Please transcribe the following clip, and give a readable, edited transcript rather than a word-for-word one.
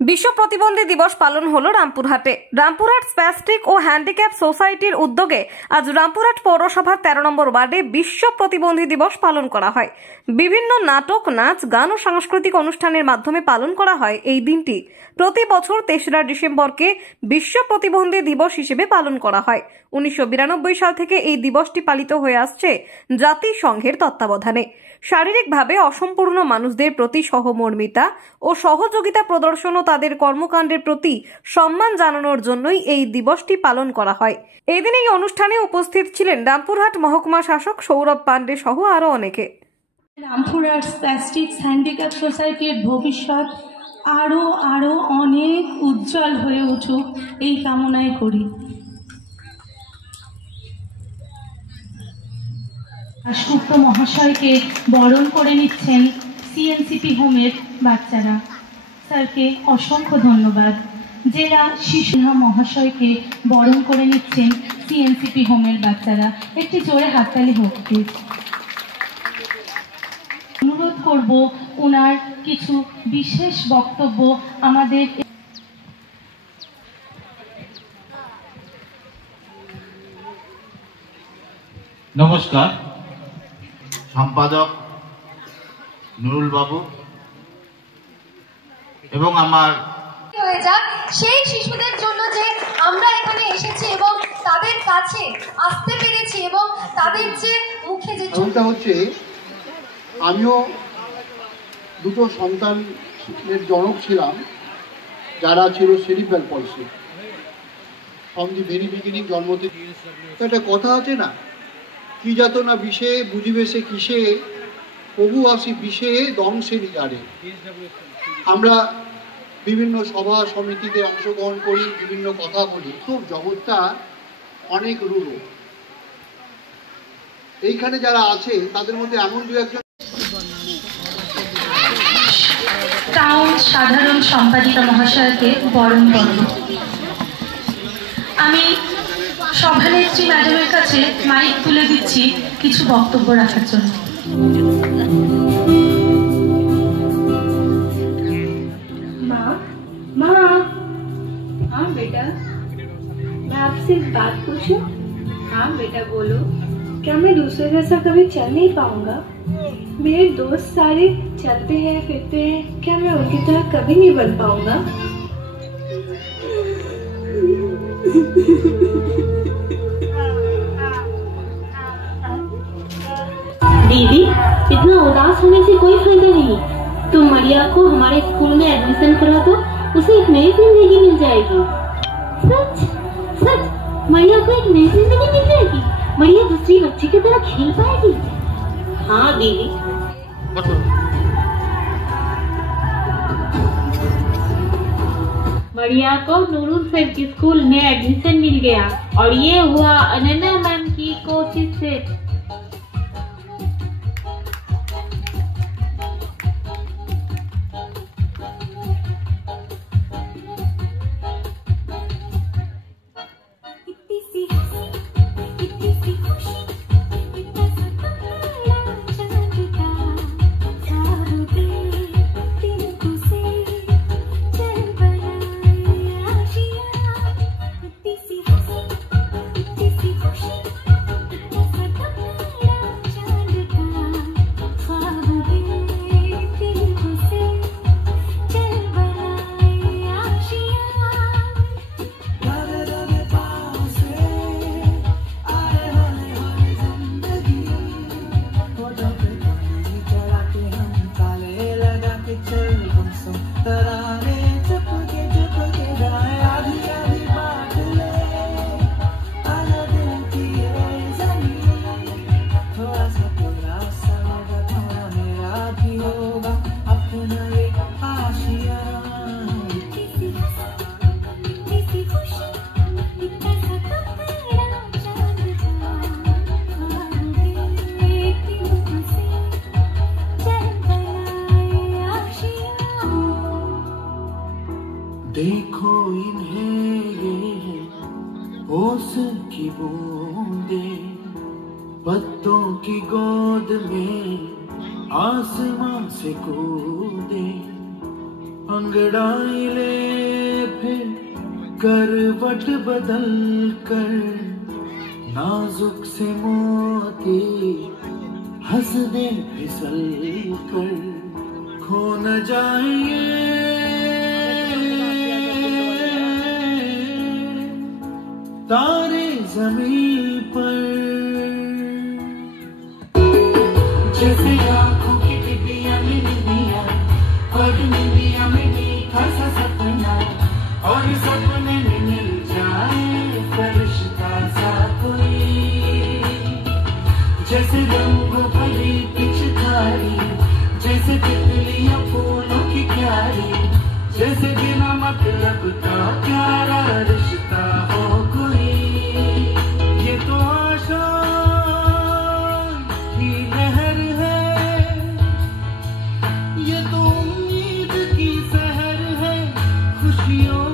বিশ্ব প্রতিবন্ধী দিবস পালন হলো রামপুরহাটে। রামপুরহাট স্প্যাস্টিক ও হ্যান্ডিক্যাপ সোসাইটির উদ্যোগে আজ রামপুরহাট পৌরসভার 13 নম্বর ওয়ার্ডে বিশ্ব প্রতিবন্ধী দিবস পালন করা হয়। বিভিন্ন নাটক, নাচ, গান ও সাংস্কৃতিক অনুষ্ঠানের মাধ্যমে পালন করা হয় এই দিনটি। প্রতি বছর 3রা ডিসেম্বরকে বিশ্ব প্রতিবন্ধী দিবস হিসেবে পালন করা হয়। 1992 সাল থেকে এই দিবসটি পালিত হয়ে আসছে জাতিসংঘের তত্ত্বাবধানে। শারীরিকভাবে অসম্পূর্ণ মানুষদের প্রতি সহমর্মিতা ও সহযোগিতা প্রদর্শন ও তাদের কর্মকাণ্ডের প্রতি সম্মান জানানোর জন্যই এই দিবসটি পালন করা হয়। এদিন এই অনুষ্ঠানে উপস্থিত ছিলেন রামপুরহাট মহকুমা শাসক সৌরভ পান্ডে সহ আরো অনেকে। রামপুরহাট স্প্যাস্টিক হ্যান্ডিক্যাপ সোসাইটির ভবিষ্যৎ আরো আরো অনেক উজ্জ্বল হয়ে উঠুক এই কামনাই করি। দাশগুপ্ত মহাশয়কে বরণ করে নিচ্ছেন সিএনসিপি হোমের বাচ্চারা। স্যারকে অসংখ্য ধন্যবাদ। জেলা শিশু মহাশয়কে বরণ করে নিচ্ছেন সিএনসিপি হোমের বাচ্চারা। একটি জোরে হাততালি হোক প্লিজ। অনুরোধ করব ওনার কিছু বিশেষ বক্তব্য আমাদের। নমস্কার, সম্পাদক নুরুল বাবু এবং আমার হয়ে যাক সেই শিশুদের জন্য যে আমরা এখানে এসেছি এবং তাদের কাছে আসতে পেরেছি এবং তাদের যে মুখে যে ছবিটা হচ্ছে, আমিও দুটো সন্তানের জনক ছিলাম যারা ছিল cerebral পলসি from the very beginning. জন্ম থেকে একটা কথা আছে না, কি যাত না বিষে বুঝিবে সে কিসে, প্রভু আসি বিষে দংশে নিজারে। আমরা বিভিন্ন সভা সমিতিতে অংশগ্রহণ করি, বিভিন্ন কথা বলি, খুব জগৎটা অনেক রূঢ়। এইখানে যারা আছে তাদের মধ্যে এমন দু একজন টাউন সাধারণ সম্পাদিকা মহাশয়কে বরণ করব। আমি সভানেত্রী ম্যাডামের কাছে মাইক তুলে দিচ্ছি কিছু বক্তব্য রাখার জন্য। हाँ बेटा, मैं आपसे एक बात पूछूं? हाँ बेटा बोलो। क्या मैं दूसरे जैसा कभी चल नहीं पाऊंगा? मेरे दोस्त सारे चलते हैं फिरते हैं, क्या मैं उनकी तरह कभी नहीं बन पाऊंगा? दीदी, इतना उदास होने से कोई फायदा नहीं। तुम मरिया को हमारे स्कूल में एडमिशन करा दो, उसे एक नई जिंदगी मिल जाएगी। सच सच, मरिया को एक नई जिंदगी मिल जाएगी। मरिया दूसरी बच्ची की तरह खेल पाएगी। हाँ दीदी। मरिया को नूरुल सर के स्कूल में एडमिशन मिल गया और ये हुआ अनन्या मैम की कोशिश से। देखो इन्हें ये होश की बूंदे, पत्तों की गोद में आसमां से कूदे, अंगड़ाई ले फिर करवट बदल कर, नाजुक से मोती हंस दे फिसल कर, खो न जाए तारे जमीन पर। जैसे आँखों की डिबिया में निबिया और निबिया में मीठा सा सपना, और सपने में मिल जाए फरिश्ता सा कोई। जैसे रंग भरी पिचकारी, जैसे तितलियां फूलों की क्यारी, जैसे बिना मतलब का प्यारा रिश्ता हो कोई। ये तो आशा की लहर है, ये तो उम्मीद की सहर है, खुशियों